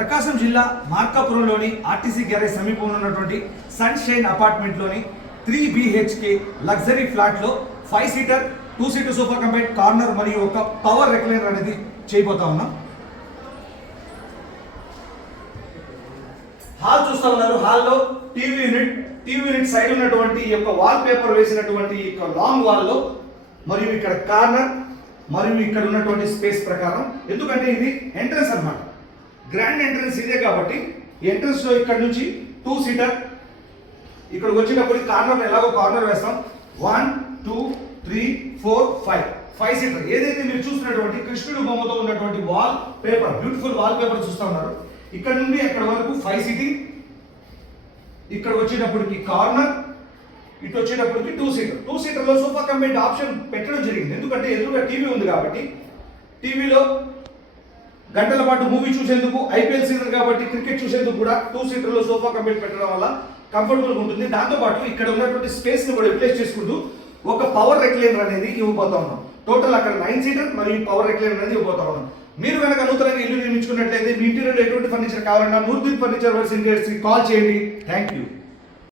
ప్రకాశం జిల్లా మార్కాపురంలోని RTC garage సమీపంలో ఉన్నటువంటి సన్షైన్ అపార్ట్మెంట్లోని త్రీ బిహెచ్కే లగ్జరీ ఫ్లాట్లో five seater two seater super compact corner మరియు ఒక పవర్ రెక్లైనర్ అనేది చేయబోతా ఉన్నాం. హాల్ చూస్తా ఉన్నారు. హాల్లో TV unit TV unit side ఉన్నటువంటి ఈ యొక్క వాల్ పేపర్ వేసినటువంటి ఈ యొక్క లాంగ్ వాల్లో మరియు ఇక్కడ కార్నర్ మరియు ఇక్కడ ఉన్నటువంటి స్పేస్ ప్రకారం. ఎందుకంటే ఇది ఎంట్రన్స్ అనమాట గ్రాండ్ ఎంట్రన్స్ ఇదే కాబట్టి ఎంట్రన్స్లో ఇక్కడ నుంచి టూ సీటర్ ఇక్కడికి వచ్చినప్పుడు కార్నర్ ఎలాగో కార్నర్ వేస్తాం. One two three four five five seater ఏదైతే మీరు చూస్తున్నటువంటి కృష్ణుడు బొమ్మతో ఉన్నటువంటి wall paper beautiful wall paper చూస్తూ ఉన్నారు. ఇక్కడ నుండి అక్కడ వరకు ఫైవ్ సీటింగ్ ఇక్కడ వచ్చేటప్పటికి కార్నర్ ఇటు వచ్చేటప్పటికి టూ సీటర్ టూ సీటర్లో సోఫా కంపెనీ ఆప్షన్ పెట్టడం జరిగింది. ఎందుకంటే ఎదురుగా టీవీ ఉంది కాబట్టి. టీవీలో గంటల పాటు మూవీ చూసేందుకు ఐపీఎల్ సీజన్ కాబట్టి క్రికెట్ చూసేందుకు కూడా టూ సీటర్లో సోఫా కంపెనీ పెట్టడం వల్ల కంఫర్టబుల్గా ఉంటుంది. దాంతోపాటు ఇక్కడ ఉన్నటువంటి స్పేస్ని కూడా రిప్లేస్ చేసుకుంటూ ఒక పవర్ రెక్లైనర్ అనేది ఇవ్వబోతా ఉన్నాం. టోటల్ అక్కడ నైన్ సీటర్ మరియు పవర్ రెక్లైనర్ అనేది ఇవ్వబోతా ఉన్నాం. మీరు కనుక నూతనంగా ఇల్లు నిర్మించుకున్నట్లయితే మీ ఇంటీరియర్ ఎటువంటి ఫర్నిచర్ కావాలన్నా నూర్దీన్ ఫర్నిచర్ వర్స్ ఇండియర్స్కి కాల్ చేయండి. Thank you